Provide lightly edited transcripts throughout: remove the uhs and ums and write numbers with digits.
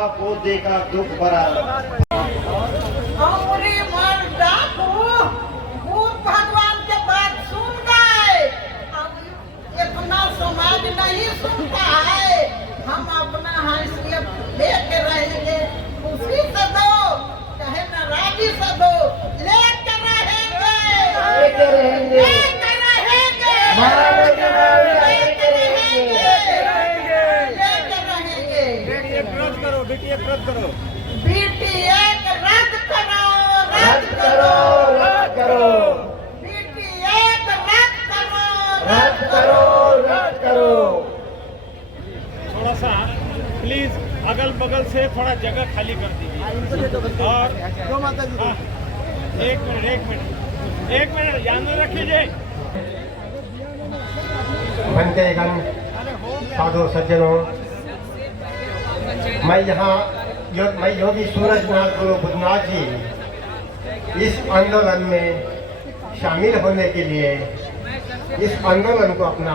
महाबोधि का दुख भरा। भगवान के बात सुन गए, अब इतना समाज नहीं सुनता है। हम अपना हैसियत लेके रहेंगे, खुशी से दो चाहे नाराजी से दो, लेके रहेंगे, लेके रहेंगे, लेके रहेंगे, लेके रहेंगे। बेटी एक रद्द करो, बेटी एक रद्द करो, बेटी एक रद्द करो, रद्द करो, रद्द करो, बेटी एक रद्द करो, रद्द करो, रद्द करो। थोड़ा सा प्लीज अगल बगल से थोड़ा जगह खाली कर दीजिए। और हाँ, एक मिनट ध्यान में रखिए। बंदेगण साधु सज्जनों, मैं योगी सूरजनाथ गुरु बुद्धनाथ जी इस आंदोलन में शामिल होने के लिए, इस आंदोलन को अपना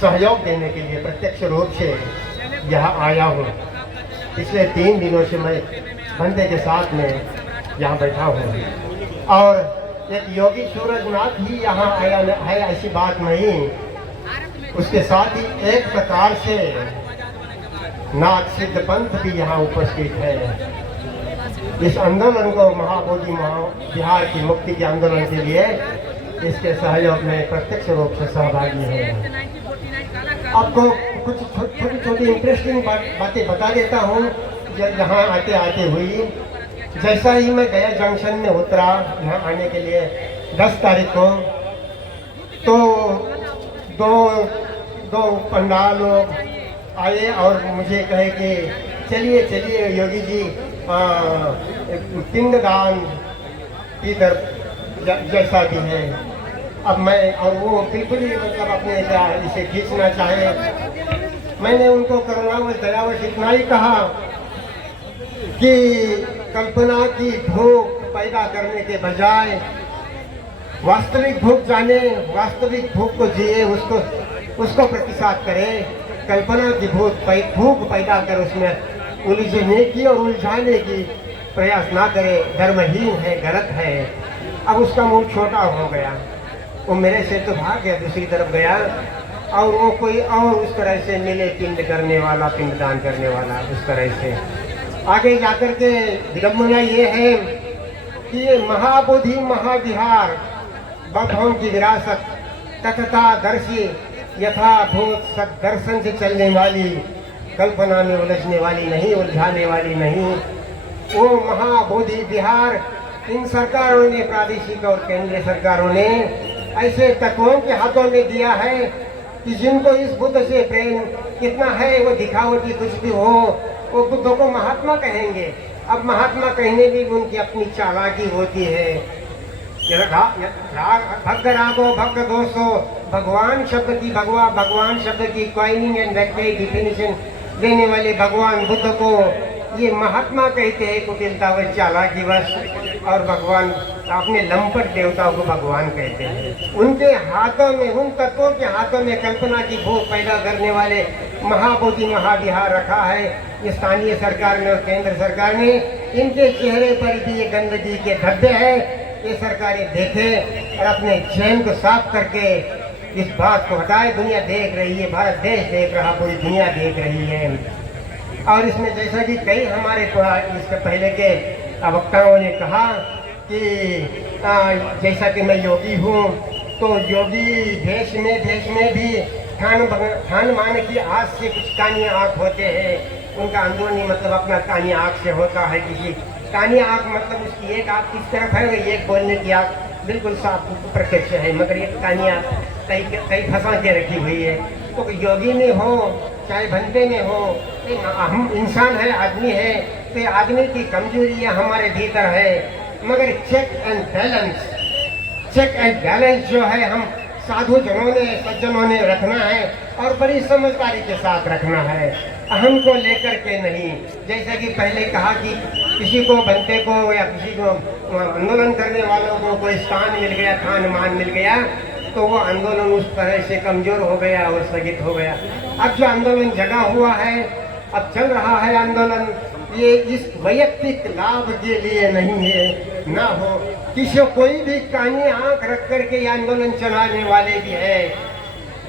सहयोग देने के लिए प्रत्यक्ष रूप से यहाँ आया हूँ। पिछले 3 दिनों से मैं बंदे के साथ में यहाँ बैठा हूँ और एक योगी सूरजनाथ ही यहाँ आया है ऐसी बात नहीं, उसके साथ ही एक प्रकार से नाथ सिद्ध पंथ भी यहाँ उपस्थित है। इस आंदोलन को महाबोधि बिहार की मुक्ति के आंदोलन के लिए इसके सहयोग में प्रत्यक्ष रूप से सहभागी है। आपको कुछ छोटी छोटी इंटरेस्टिंग बातें बता देता हूँ यहाँ आते आते हुई। जैसा ही मैं गया जंक्शन में उतरा यहाँ आने के लिए 10 तारीख को, तो दो पंडाल लोग आए और मुझे कहे कि चलिए चलिए योगी जी पिंडदान की तरफ जैसा भी है। अब मैं और वो बिल्कुल ही मतलब अपने इसे खींचना चाहे, मैंने उनको करुणावश दयावश इतना ही कहा कि कल्पना की भूख पैदा करने के बजाय वास्तविक भूख जाने, वास्तविक भूख को जिए, उसको प्रतिसाद करे। कल्पना की भूख पैदा कर उसमें उलझने की और उलझाने की प्रयास ना करे, धर्महीन है, गलत है। अब उसका मुंह छोटा हो गया, वो मेरे से तो भाग गया, दूसरी तरफ गया और वो कोई और उस तरह से मिले पिंड करने वाला, पिंडदान करने वाला, उस तरह से आगे जाकर के विडम्बना ये है कि ये महाबोधि महाविहार बौद्धों की विरासत तथादर्शी यथाभूत सदर्शन से चलने वाली, कल्पना में उलझने वाली नहीं, उलझाने वाली नहीं। वो महाबोधि विहार इन सरकारों ने, प्रादेशिक और केंद्रीय सरकारों ने ऐसे तत्वों के हाथों में दिया है कि जिनको इस बुद्ध से प्रेम कितना है, वो दिखावटी कुछ भी हो, वो बुद्ध को महात्मा कहेंगे। अब महात्मा कहने में भी उनकी अपनी चालाकी होती है। भक्त रागो भक्त दोषो, भगवान शब्द की कॉइनिंग एंड डिफिनेशन देने वाले भगवान बुद्ध को ये महात्मा कहते हैं, कुटिलता व चालाकीवश, और भगवान अपने लंपट देवताओं को भगवान कहते हैं। उनके हाथों में, उन तत्वों के हाथों में कल्पना की भूख पैदा करने वाले महाबोधि महाविहार रखा है। ये स्थानीय सरकार ने और केंद्र सरकार ने, इनके चेहरे पर भी ये गंदगी के धब्बे हैं। ये सरकारें देखें और अपने चैन को साफ करके इस बात को हटाए। दुनिया देख रही है, भारत देश देख रहा, पूरी दुनिया देख रही है। और इसमें जैसा कि कई हमारे इसके पहले के वक्ताओं ने कहा कि जैसा कि मैं योगी हूँ, तो योगी देश में भी खान मान की आँख से कुछ कानी आँख होते हैं। उनका अंदरूनी मतलब अपना कानी आँख से होता है। किसी कानी आँख मतलब उसकी एक आँख किस तरफ है, एक बोलने की आँख बिल्कुल साफ प्रत्यक्ष है, मगर एक कानी आँख कई फंसा के रखी हुई है। तो योगी में हो चाहे भंते में हो, हम इंसान है, आदमी है, तो आदमी की कमजोरियाँ हमारे भीतर है। मगर चेक एंड बैलेंस जो है हम साधु जनों ने, सज्जनों ने रखना है और बड़ी समझदारी के साथ रखना है, अहम को लेकर के नहीं। जैसा कि पहले कहा कि किसी को बनते को या किसी को आंदोलन करने वालों को कोई स्थान मिल गया, खान मान मिल गया, तो वो आंदोलन उस तरह से कमजोर हो गया और स्थगित हो गया। अब जो आंदोलन जगा हुआ है अब चल रहा है आंदोलन, ये इस वैयक्तिक लाभ के लिए नहीं है, ना हो किसी कोई भी कानी आंख रख करके ये आंदोलन चलाने वाले भी है।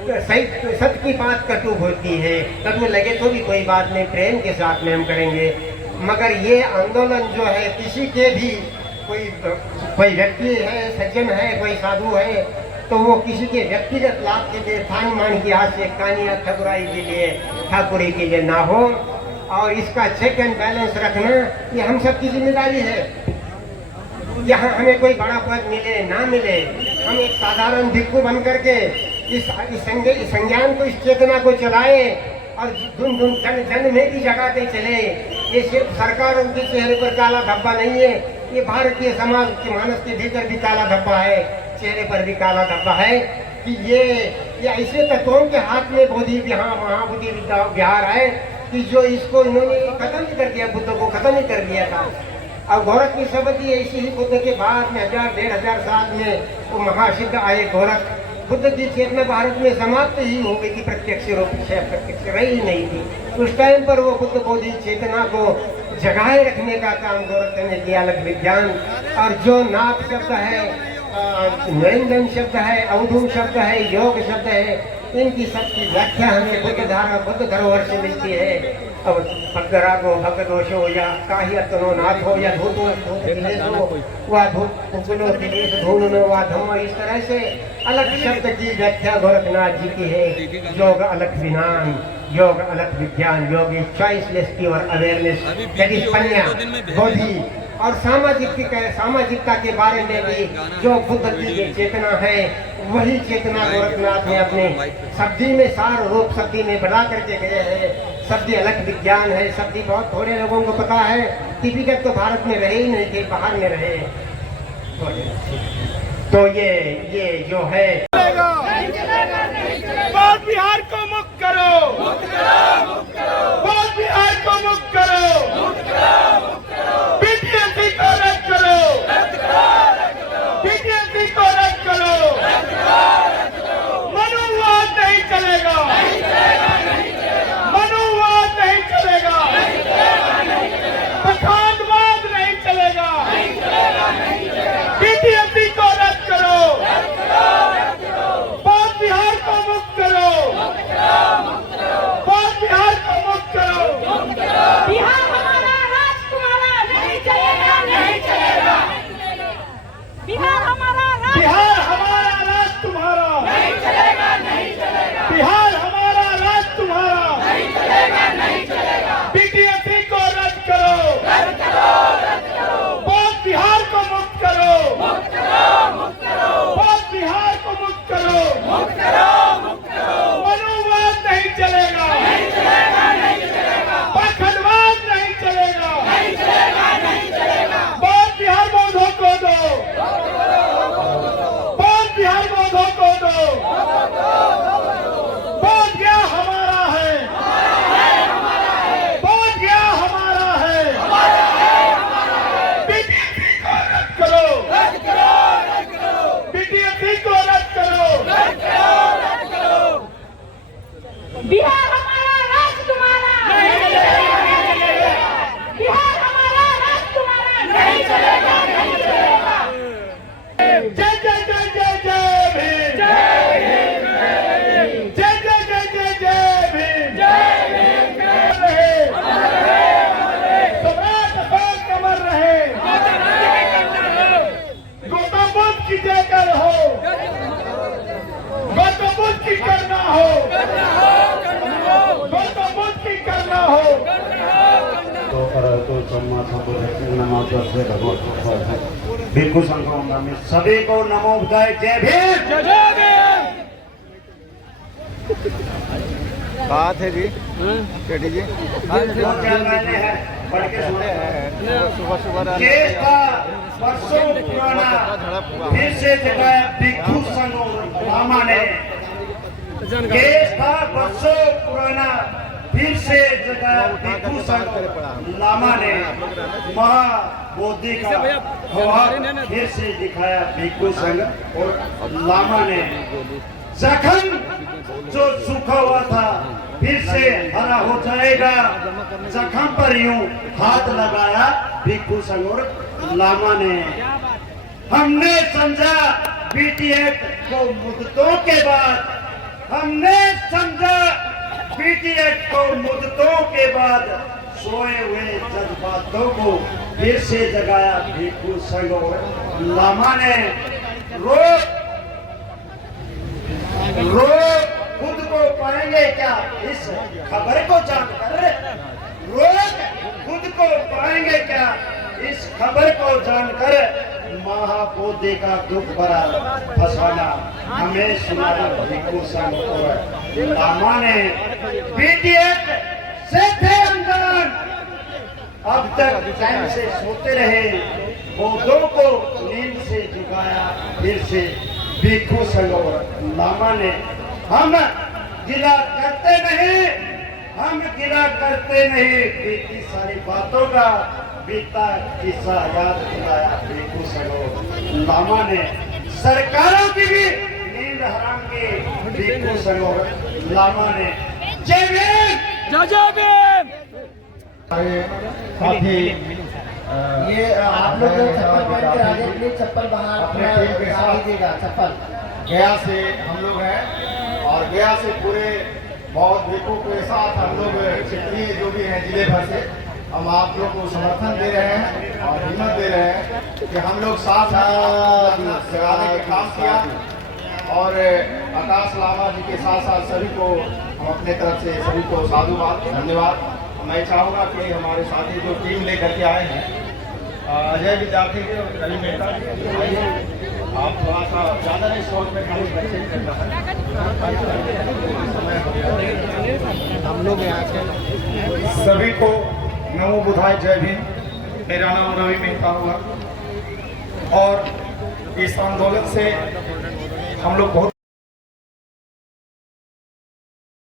सही सत्य की बात कटु होती है, तब में लगे तो भी कोई बात नहीं, प्रेम के साथ में हम करेंगे। मगर ये आंदोलन जो है किसी के भी कोई व्यक्ति है, सज्जन है, कोई साधु है, तो वो किसी के व्यक्तिगत लाभ के लिए, थान मान की हाथ से कानिया ठकुराई के लिए, ठाकुरी के लिए ना हो। और इसका चेक एंड बैलेंस रखना ये हम सब की जिम्मेदारी है। यहाँ हमें कोई बड़ा पद मिले ना मिले, हम एक साधारण भिक्खु बन करके इस संज्ञान को, इस चेतना को चलाए और धुन धुन जन में भी जगाते चले। ये सिर्फ सरकारों के चेहरे पर काला धब्बा नहीं है, ये भारतीय समाज के मानस के भीतर भी काला धब्बा है, चेहरे पर भी काला धब्बा है कि ये ऐसे तत्वों के हाथ में बोधि महाबोधि विहार है कि जो इसको इन्होंने खत्म ही कर दिया, बुद्ध को खत्म ही कर दिया था। अब गोरख की शब्द ऐसी ही बुद्ध के बाद में 1000-1500 साल में वो महासिद्ध आए गोरख। बुद्ध की चेतना भारत में समाप्त ही हो गई थी, प्रत्यक्ष रूप से प्रत्यक्ष रही नहीं थी। उस टाइम पर वो बुद्ध बोधि चेतना को जगाए रखने का काम गोरख ने किया, अलग विज्ञान। और जो नाथ शब्द है, निरंजन शब्द है, अवधूत शब्द है, योग शब्द है, इनकी सबकी व्याख्या हमें बुद्ध धरोहर से मिलती है। अब भगरागो भगदोष हो या काहियतनो नाथ हो या धूत हो, वह धून व धम्म, इस तरह से अलग शब्द की व्याख्या गोरखनाथ जी की है। योग अलग विज्ञान, योग अलग विज्ञान, yoga is choiceless pure awareness, that is पन्या बोधि। और सामाजिकता के बारे में भी जो बुद्ध की चेतना है, वही चेतना गोरखनाथ ने अपने शब्दी में, सार रूप शब्दी में बढ़ा करके गए हैं। शब्दी अलग विज्ञान है, शब्दी बहुत थोड़े लोगों को पता है, टिपिकल तो भारत में रहे ही नहीं थे, बाहर में रहे। तो ये जो है, बौद्ध विहार को मुक्त करो, बौद्ध विहार को मुक्त करो, बीटीएससी को रद्द करो, बीटीएससी को रद्द करो, मनुवाद नहीं चलेगा, मनुवाद नहीं चलेगा, पखंडवाद नहीं चलेगा, बीटीएससी को रद्द करो, बौद्ध विहार को मुक्त करो, बौद्ध विहार को मुक्त करो। बिहार हमारा राज तुम्हारा नहीं चलेगा, नहीं चलेगा। बिहार हमारा राज, बिहार हमारा राज तुम्हारा नहीं चलेगा, नहीं चलेगा। बिहार हमारा राज तुम्हारा नहीं चलेगा, नहीं चलेगा। बीटीएससी को रद्द करो, रद्द करो, रद्द करो। बौद्ध बिहार को मुक्त करो, मुक्त करो, मुक्त करो। बौद्ध बिहार को मुक्त करो, मुक्त करो, मुक्त करो। मनुवाद नहीं चलेगा, नहीं चलेगा, नहीं चलेगा। पखंडवाद नहीं चलेगा, नहीं चलेगा, नहीं चलेगा। बौद्ध बिहार बौद्धों को दो, बौद्ध बिहार बौद्धों को दो। बौद्ध गया हमारा है, बौद्ध गया हमारा है। बीटीएससी को रद्द करो, रद्द करो, रद्द करो। बीटीएससी को रद्द करो, रद्द करो, रद्द करो। बिहार हमारा राज तुम्हारा नहीं चलेगा, नहीं चलेगा। बिहार हमारा राज तुम्हारा नहीं चलेगा, नहीं चलेगा। जय जय जय जय जय भीम, जय भीम, जय भीम, जय जय जय जय जय भीम, जय भीम, जय रहे अमर रहे, अमर रहे। सम्राट अशोक अमर रहे, गौतम बुद्ध की जयकर हो, गौतम बुद्ध की करना हो, गौतम बुद्ध की करना हो। तो अरहतो सम्मा संबुद्धि नमो तस्मै भगवते भिक्षु संघों में सभी को नमो बुद्धाय, जय भीम। बात है जी केडी जी, जो क्या गाने हैं पढ़ के सुने। सुबह सुबह केस था वर्षों पुराना, फिर से जगाया भिक्षु संघों लामा ने। केस था वर्षों पुराना, फिर से जगाया भिक्षु संघ लामा ने। महाबोधि का अभाव फिर से दिखाया भिक्षु संघ और लामा ने। जखन जो सूखा हुआ था फिर से हरा हो जाएगा। जख्म पर यूं हाथ लगाया भिक्षु संघ और लामा ने। हमने समझा बीटीएस को मुद्दतों के बाद, हमने समझा बीटीएस को मुद्दतों के बाद सोए हुए जज्बातों को फिर से जगाया भिक्षु संघ और लामा ने। रोज खुद को पाएंगे क्या इस खबर को जानकर, रोज खुद को पाएंगे क्या इस खबर को जानकर, महाबोधि का दुख भरा फसाना हमें सुनाया भिक्षु संघ और लामा ने। बीटीएस से थे अनजान, अब तक चैन से सोते रहे, बौद्धों को नींद से जगाया फिर से भिक्षु संघ और लामा ने। हम गिला करते नहीं, हम गिला करते नहीं, बीती सारी बातों का बीता किस्सा याद दिलाया भिक्षु संघ और लामा ने। सरकारों की भी नींद हराम की भिक्षु संघ और लामा ने। जय भीम, जय भीम। साथी ये आप लोग चप्पल पहन के आगे प्लीज चप्पल बाहर अपने टीम के साथ दीजिएगा चप्पल। गया से हम लोग हैं और गया से पूरे बौद्ध भिक्षुओं के साथ हम लोग क्षेत्रीय जो भी हैं जिले भर से हम आप लोग को समर्थन दे रहे हैं और हिम्मत दे रहे हैं कि हम लोग साथ जगाने का काम किया। और आकाश लामा जी के साथ साथ सभी को हम अपने तरफ से सभी को साधुवाद धन्यवाद। मैं चाहूँगा कि हमारे साथी जो टीम लेकर के आए हैं, अजय विद्यार्थी के और रवि मेहता, आप थोड़ा सा ज़्यादा नहीं सोच में खाली बच्चे ही करना है। हम लोग यहाँ के सभी को नमो बुधाय, जय भीम। मेरा नाम रवि मेहता हुआ और इस आंदोलन से हम लोग बहुत